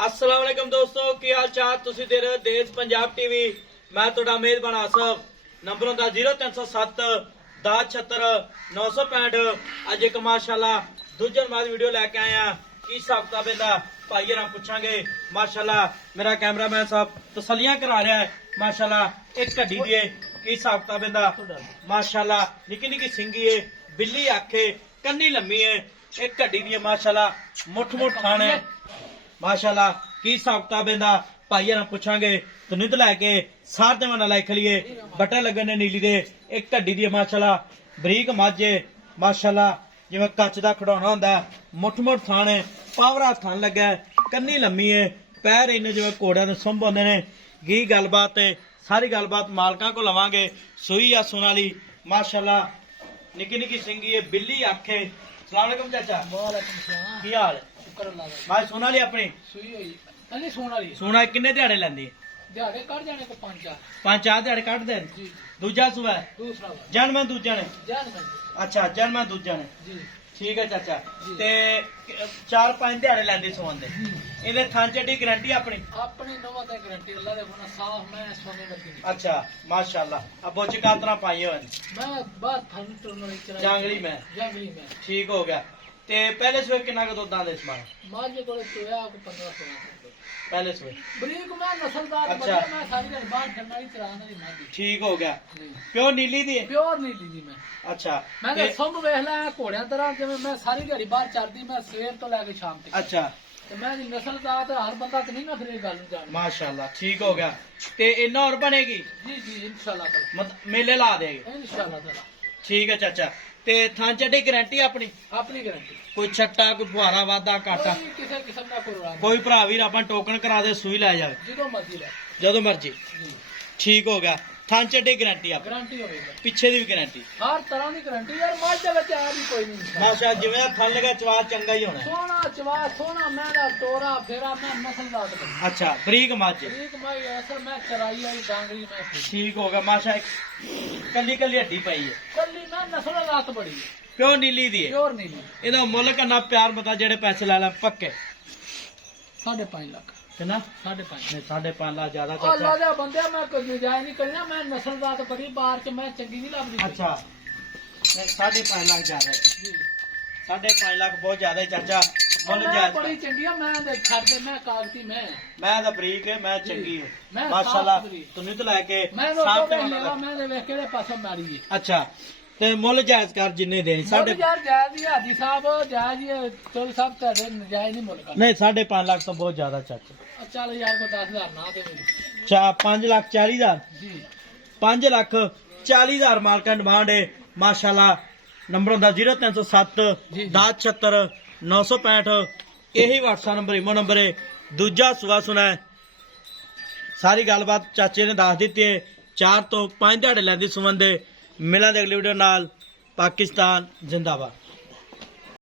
अस्सलाम वालेकुम दोस्तों, की हाल चाल? तुसी दे रहे हो देश पंजाब टीवी। मैं तुहाडा मेजबान आसफ। नंबर होंदा 0307 10 76 965। अज एक माशाल्लाह दूजे बाद वीडियो लैके आए हैं। की हिसाब किताब इहदा भाई हरां पुछांगे। माशाल्लाह मेरा कैमरामैन साहब तसलियां करा रहा है। माशाल्लाह एक घड़ी दी की हिसाब किताब इहदा माशाल्लाह निक्की निक्की सिंगी है, बिल्ली आखे, कन्नी लम्मी है, एक घड़ी दी माशाल्लाह मुठ मुठ खाने माशाल्लाह की हिसाब किताब इहदा भाई हरां पुछांगे। तो नित लैके सार दे मना लाई खलीए बटन लगन ने नीली दे एक घड़ी दी माशाल्लाह बरीक माझे माशाल्लाह जिवें कच दा खड़ौना हुंदा मुठ मुठ थाने पावरा थान लगा कन्नी लम्मी है पैर इन्ने जिवें घोड़ियां दे सुंभ हुंदे ने। की गलबात है सारी गलबात मालकां को लवांगे। सूई आ सोनाली माशाल्लाह निक्की निक्की सिंगी है, बिल्ली आखे। सलाम अलैकुम चाचा। वालेकुम सलाम। की हाल? शुक्र अल्लाह दा। मैं सोनाली अपनी सूई होई अने सोन वाली सोना किन्ने दिहाड़े लैंदी? दिहाड़े कट जाने को 5-4 पांच चार दिहाड़े कट दे। जी। दूजा सुबह दूसरा वाला जन्म दूजा ने। जान में अच्छा जन्म दूजा ने। जी ठीक है चाचा। जी। ते 4-5 दिहाड़े लैंदी सोन दे। इहदे थान चड्डी गारंटी अपनी? अपनी नवा ते गारंटी अल्लाह दे बना साफ मैं सोने लगी अच्छा माशाल्लाह। अब बोच कातरा पाई होन मैं बात थन टुरने चला जांगली में। जंगली में ठीक हो गया। ते पहले सुबह कितना का दुध आंदे इसमां? माजे कोले चोया को 15-16 पहले सुबह बरीक मैं नस्लदार अच्छा। बच्चा मैं सारी दिन बाहर करना ही चलाना ही माजी ठीक हो गया। जी प्योर नीली दी है? प्योर नहीं लीदी मैं अच्छा मैंने ते- सुंभ वेख लिया घोड़ियां तरह जिवें मैं सारी दिहाड़ी बाहर चलदी मैं सवेर तो लेके शाम तक अच्छा ते मैं दी नस्लदार ते हर बंदा ते नहीं ना फिर ये गल जान माशाल्लाह ठीक हो गया। ते इन्ना और बनेगी जी जी इंशाल्लाह ताला मेले ला देगी। इंशाल्लाह ताला ठीक है चाचा। ते थान चड्डी गारंटी अपनी? अपनी गारंटी कोई छट्टा कोई फुहारा वादा घाटा कोई किसी किस्म का कोई रोड़ा कोई भरा वीर अपन टोकन करा दे सुई लै जावे नहीं जो मर्जी ले ਜਦੋਂ ਮਰਜੀ। जी ठीक हो गया। थान चड्डी गारंटी आप गारंटी होगी पिछे दी भी गारंटी हर तरह की गारंटी यार माल दे विच आ भी कोई नहीं माशा जिवें थान लगा चवा चंगा ही होना है। सोना चवा सोना मैदा तोरा फेरा मैं नस्लदार ते अच्छा बरीक मझ एक मैं असल मैं चराई आई डांगरी में थी ठीक हो गया। माशा कली कली हड्डी पाई है कल्ली मैं नस्लदार ते बड़ी प्योर नीली दी है। प्योर नहीं ਇਹਦਾ ਮੁੱਲ ਕਰਨਾ ਪਿਆਰ ਬਤਾ ਜਿਹੜੇ ਪੈਸੇ ਲੈ ਲੈ ਪੱਕੇ 5.5 लाख ਕਿੰਨਾ? 5.5 ਨਹੀਂ 5.5 ਲੱਖ ਜ਼ਿਆਦਾ अल्लाह ਚਾਚਾ। दे बंदे मैं कोई नजायज नहीं करना मैं नस्लदार ते बड़ी बार च मैं चंगी नहीं लगदी ਅੱਛਾ ਨਹੀਂ 5.5 ਲੱਖ ਜ਼ਿਆਦਾ ਹੈ। जी 5.5 ਲੱਖ ਬਹੁਤ ਜ਼ਿਆਦਾ ਹੈ ਚਾਚਾ। ਮੁੱਲ मैं ਜਾਇਜ਼ बड़ी चंगी है मैं दे छड़ दे मैं कागती ਮੈਂ ਤਾਂ ਬਰੀਕ ਹੈ ਮੈਂ ਚੰਗੀ ਮੈਂ ਹਾਂ ਮਾਸ਼ਾਅੱਲਾ। ਸਾਫ਼ ਬਰੀਕ। ਤੂੰ ਨਿਤ ਲੈ ਕੇ मैं तो ਸਾਫ਼ तो ਤੇ लेवा मैं दे वेख केड़े पासों मारी है ਅੱਛਾ ਤੇ ਮੁੱਲ ਜਾਇਜ਼ ਕਰ ਜਿੰਨੇ ਦੇ साढ़े ਸਾਡੇ यार जायज ही हाजी साहब जायज ही चोल साहब तेरे नजायज नहीं मुल कर ਨਹੀਂ 5.5 ਲੱਖ ਤਾਂ ਬਹੁਤ ਜ਼ਿਆਦਾ ਚਾਚਾ। चल यार को 10,000 ना दे मेरी ਚਾ 5 ਲੱਖ 40 ਹਜ਼ਾਰ जी 5 ਲੱਖ 40 ਹਜ਼ਾਰ ਮਾਲਕਾਂ ਡਿਮਾਂਡ ਹੈ ਮਾਸ਼ਾਅੱਲਾ। ਨੰਬਰ ਹੁੰਦਾ 0307 ਜੀ। 1076 965। ਇਹੀ WhatsApp ਨੰਬਰ ਇਮੋ ਨੰਬਰ ਹੈ। ਦੂਜਾ ਸੁਆ ਸੁਣਾ ਹੈ ਸਾਰੀ ਗੱਲਬਾਤ ਚਾਚੇ ਨੇ ਦੱਸ ਦਿੱਤੀ ਹੈ। 4 ਤੋਂ 5 ਦਿਹਾੜੇ ਲੈਂਦੀ ਸੁਮਨ ਦੇ। ਮਿਲਾਂਗੇ ਅਗਲੀ ਵੀਡੀਓ ਨਾਲ। ਪਾਕਿਸਤਾਨ ਜ਼ਿੰਦਾਬਾਦ।